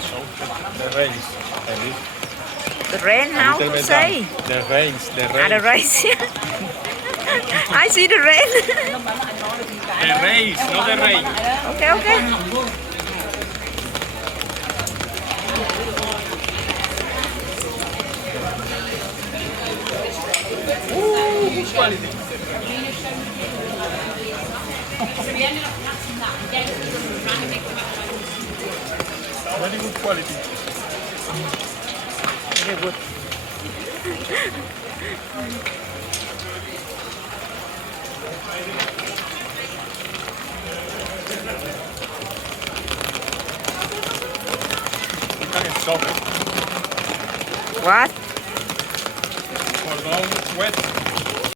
zo. De rains. The rain, how to say? The rains. The Ah, the rains. rain. I see the rain. The rains, not the rain. Okay, okay. Good quality. Very good quality. Very good. You can stop it. What? For don't wet.